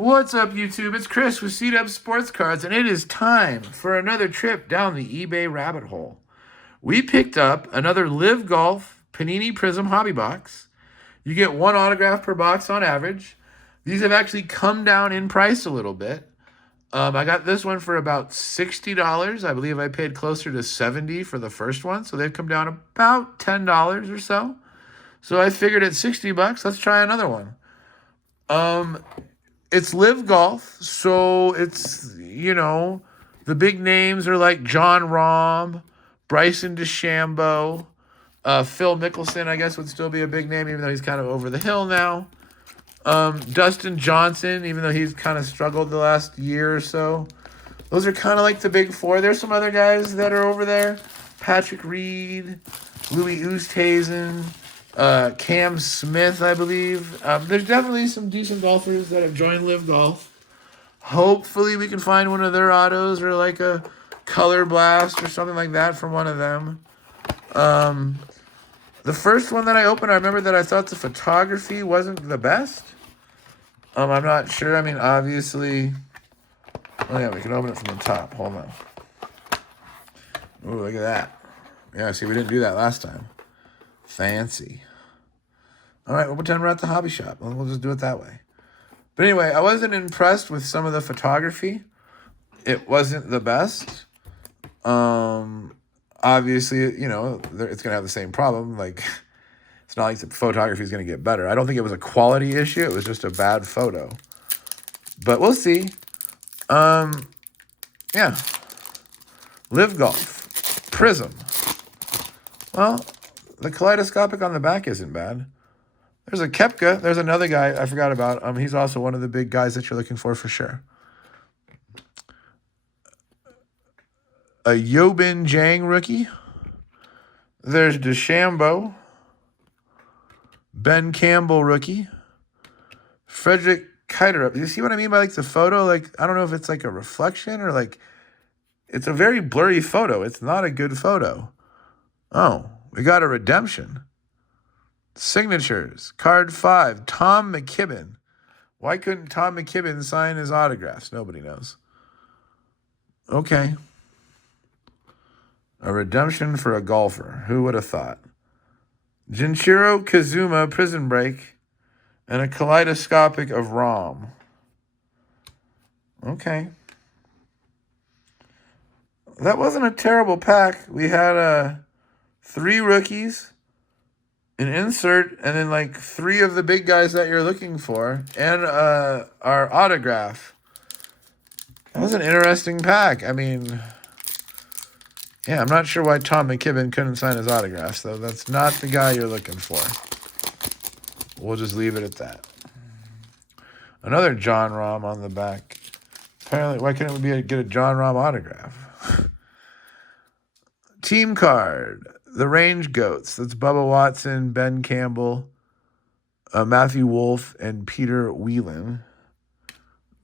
What's up, YouTube? It's Chris with C-Dub Sports Cards, and it is time for another trip down the eBay rabbit hole. We picked up another LIV Golf Panini Prism Hobby Box. You get one autograph per box on average. These have actually come down in price a little bit. I got this one for about $60. I believe I paid closer to $70 for the first one, so they've come down about $10 or so. So I figured at $60, let's try another one. It's LIV Golf, so it's, the big names are like John Rahm, Bryson DeChambeau, Phil Mickelson, I guess, would still be a big name, even though he's kind of over the hill now. Dustin Johnson, even though he's kind of struggled the last year or so. Those are kind of like the big four. There's some other guys that are over there. Patrick Reed, Louis Oosthuizen, Cam Smith, I believe. There's definitely some decent golfers that have joined LIV Golf. Hopefully we can find one of their autos or like a color blast or something like that from one of them. The first one that I opened, I remember that I thought the photography wasn't the best. I'm not sure. I mean, obviously... Oh, yeah, we can open it from the top. Hold on. Ooh, look at that. Yeah, see, we didn't do that last time. Fancy. All right, we'll pretend we're at the hobby shop. We'll just do it that way. But anyway, I wasn't impressed with some of the photography. It wasn't the best. Obviously, it's going to have the same problem. Like, it's not like the photography is going to get better. I don't think it was a quality issue. It was just a bad photo. But we'll see. Yeah. LIV Golf. Prism. Well, the kaleidoscopic on the back isn't bad. There's a Koepka. There's another guy I forgot about. He's also one of the big guys that you're looking for sure. A Yobin Jang rookie. There's DeChambeau. Ben Campbell rookie. Frederick Kiterup. You see what I mean by like the photo? Like, I don't know if it's like a reflection or like, it's a very blurry photo. It's not a good photo. Oh, we got a redemption. Signatures. Card 5. Tom McKibben. Why couldn't Tom McKibben sign his autographs? Nobody knows. Okay. A redemption for a golfer. Who would have thought? Junichiro Kazuma Prison Break. And a kaleidoscopic of Rahm. Okay. That wasn't a terrible pack. We had 3 rookies, an insert, and then like 3 of the big guys that you're looking for, and our autograph. That was an interesting pack. I mean, yeah, I'm not sure why Tom McKibben couldn't sign his autographs, though. That's not the guy you're looking for. We'll just leave it at that. Another John Rahm on the back. Apparently, why couldn't we get a John Rahm autograph? Team card. The Range Goats. That's Bubba Watson, Ben Campbell, Matthew Wolff, and Peter Whelan.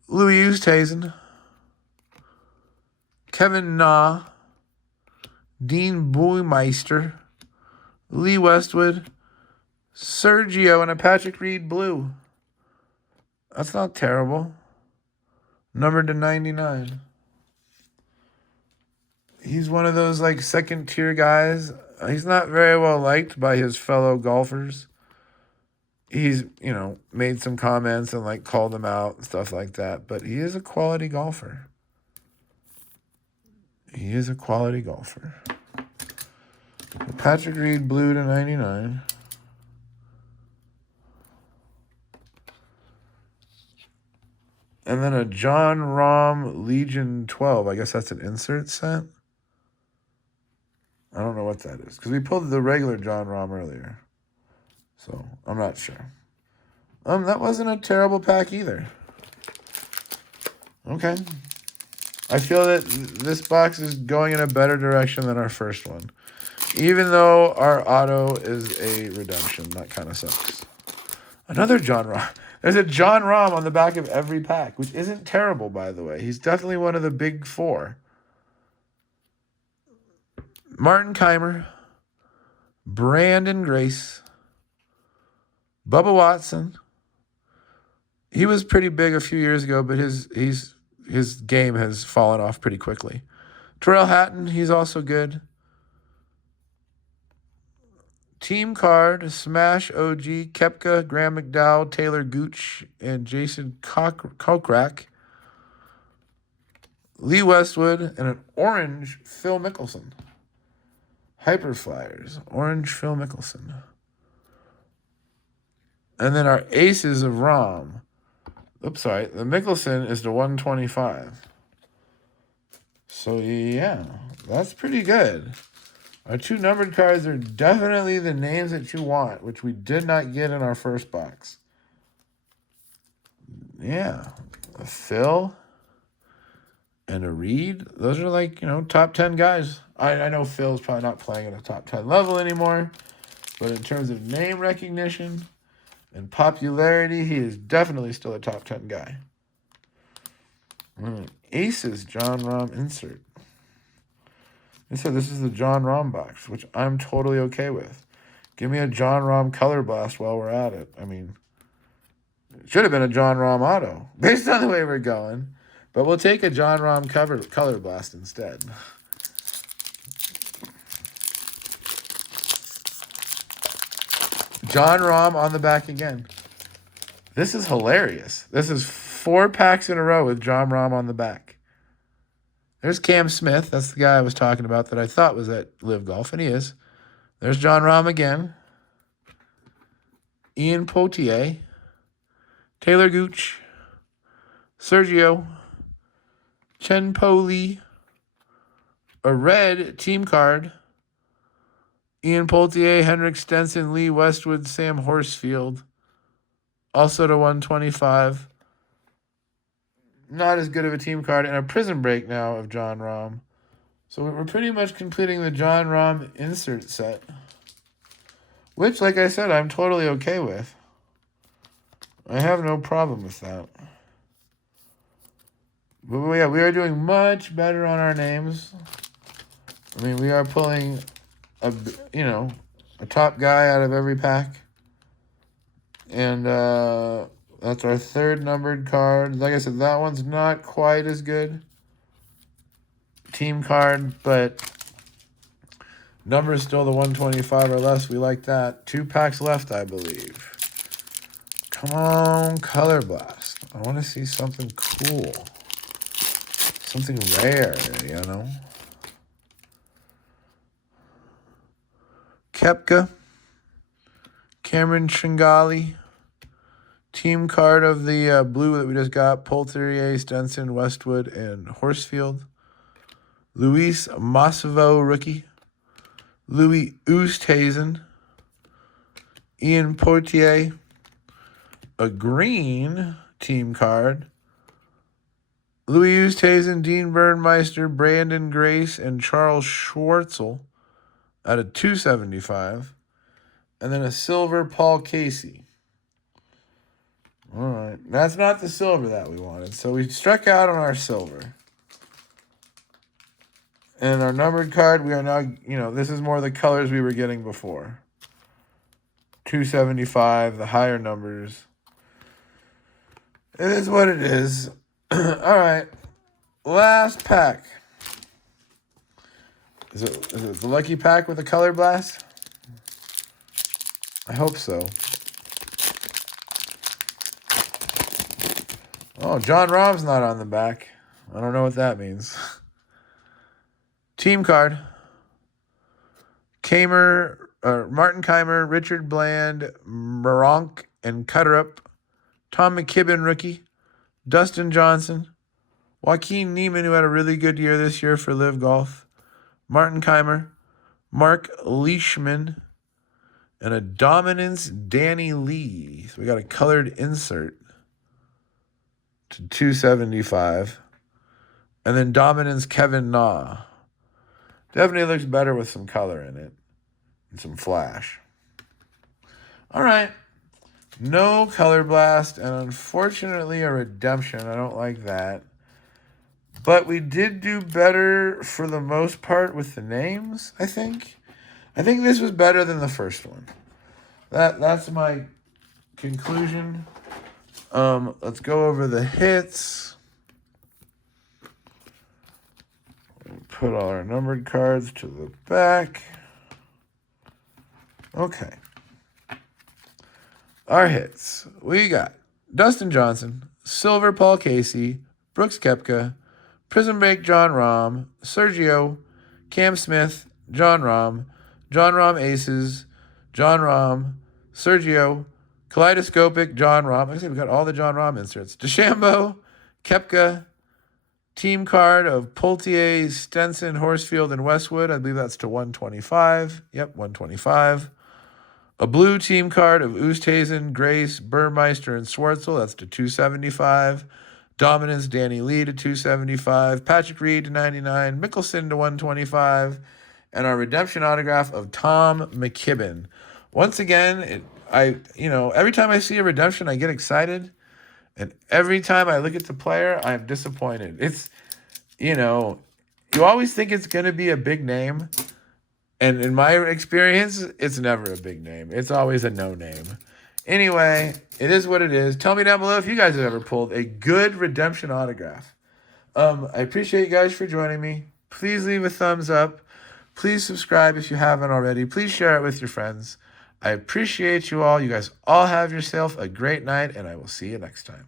Louis Oosthuizen. Kevin Na. Dean Buymeister. Lee Westwood. Sergio and a Patrick Reed blue. That's not terrible. Numbered to 99. He's one of those like second tier guys. He's not very well liked by his fellow golfers. He's, made some comments and like called them out and stuff like that. But he is a quality golfer. He is a quality golfer. Patrick Reed blue to 99. And then a John Rahm Legion 12. I guess that's an insert set. I don't know what that is. Because we pulled the regular John Rahm earlier. So, I'm not sure. That wasn't a terrible pack either. Okay. I feel that this box is going in a better direction than our first one. Even though our auto is a redemption. That kind of sucks. Another John Rahm. There's a John Rahm on the back of every pack, which isn't terrible, by the way. He's definitely one of the big 4. Martin Keimer, Brandon Grace, Bubba Watson, He was pretty big a few years ago, but his game has fallen off pretty quickly. Terrell Hatton, he's also good. Team card, Smash OG, Kepka, Graham McDowell, Taylor Gooch, and Jason Kokrak. Lee Westwood, and an orange Phil Mickelson. Hyper Flyers, orange Phil Mickelson. And then our aces of ROM. Oops, sorry. The Mickelson is the 125. So, yeah, that's pretty good. Our 2 numbered cards are definitely the names that you want, which we did not get in our first box. Yeah, a Phil and a Reed. Those are like, top 10 guys. I know Phil's probably not playing at a top 10 level anymore, but in terms of name recognition and popularity, he is definitely still a top 10 guy. Aces, John Rahm insert. And so this is the John Rahm box, which I'm totally okay with. Give me a John Rahm color blast while we're at it. I mean, it should have been a John Rahm auto, based on the way we're going. But we'll take a John Rahm color blast instead. John Rahm on the back again. This is hilarious. This is 4 packs in a row with John Rahm on the back. There's Cam Smith. That's the guy I was talking about that I thought was at LIV Golf, and he is. There's John Rahm again. Ian Poitier. Taylor Gooch. Sergio. Chen Po Lee. A red team card. Ian Poitier, Henrik Stenson, Lee Westwood, Sam Horsfield. Also to 125. Not as good of a team card. And a prison break now of John Rahm. So we're pretty much completing the John Rahm insert set. Which, like I said, I'm totally okay with. I have no problem with that. But yeah, we are doing much better on our names. I mean, we are pulling a top guy out of every pack. And that's our 3rd numbered card. Like I said, that one's not quite as good. Team card, but number is still the 125 or less. We like that. 2 packs left, I believe. Come on, Color Blast. I want to see something cool. Something rare, Kepka. Cameron Tringali. Team card of the blue that we just got. Poulterier, Stenson, Westwood, and Horsfield. Luis Massivo, rookie. Louis Oosthuizen. Ian Poitier. A green team card. Louis Oosthuizen, Dean Burnmeister, Brandon Grace, and Charles Schwartzel out of 275. And then a silver Paul Casey. All right. That's not the silver that we wanted. So we struck out on our silver. And our numbered card, we are now, this is more the colors we were getting before. 275, the higher numbers. It is what it is. All right. Last pack. Is it the lucky pack with the color blast? I hope so. Oh, John Rahm's not on the back. I don't know what that means. Team card. Martin Keimer, Richard Bland, Maronk, and Cutterup. Tom McKibben, rookie. Dustin Johnson. Joaquin Neiman, who had a really good year this year for LIV Golf. Martin Keimer. Mark Leishman. And a Dominance Danny Lee. So we got a colored insert to 275. And then Dominance Kevin Na. Definitely looks better with some color in it. And some flash. All right. No color blast. And unfortunately a redemption. I don't like that. But we did do better for the most part with the names, I think. I think this was better than the first one. That's my conclusion. Let's go over the hits. Put all our numbered cards to the back. Okay. Our hits. We got Dustin Johnson, Silver Paul Casey, Brooks Koepka, Prison Break John Rahm, Sergio, Cam Smith, John Rahm Aces, John Rahm, Sergio, Kaleidoscopic John Rahm. Like I said, we got all the John Rahm inserts. DeChambeau, Koepka, team card of Poultier, Stenson, Horsfield, and Westwood. I believe that's to 125. Yep, 125. A blue team card of Oosthuizen, Grace, Burmeister, and Schwartzel. That's to 275. Dominance, Danny Lee to 275. Patrick Reed to 99. Mickelson to 125. And our redemption autograph of Tom McKibben. Once again, every time I see a redemption, I get excited. And every time I look at the player, I'm disappointed. It's, you always think it's going to be a big name. And in my experience, it's never a big name. It's always a no name. Anyway, it is what it is. Tell me down below if you guys have ever pulled a good redemption autograph. I appreciate you guys for joining me. Please leave a thumbs up. Please subscribe if you haven't already. Please share it with your friends. I appreciate you all. You guys all have yourself a great night, and I will see you next time.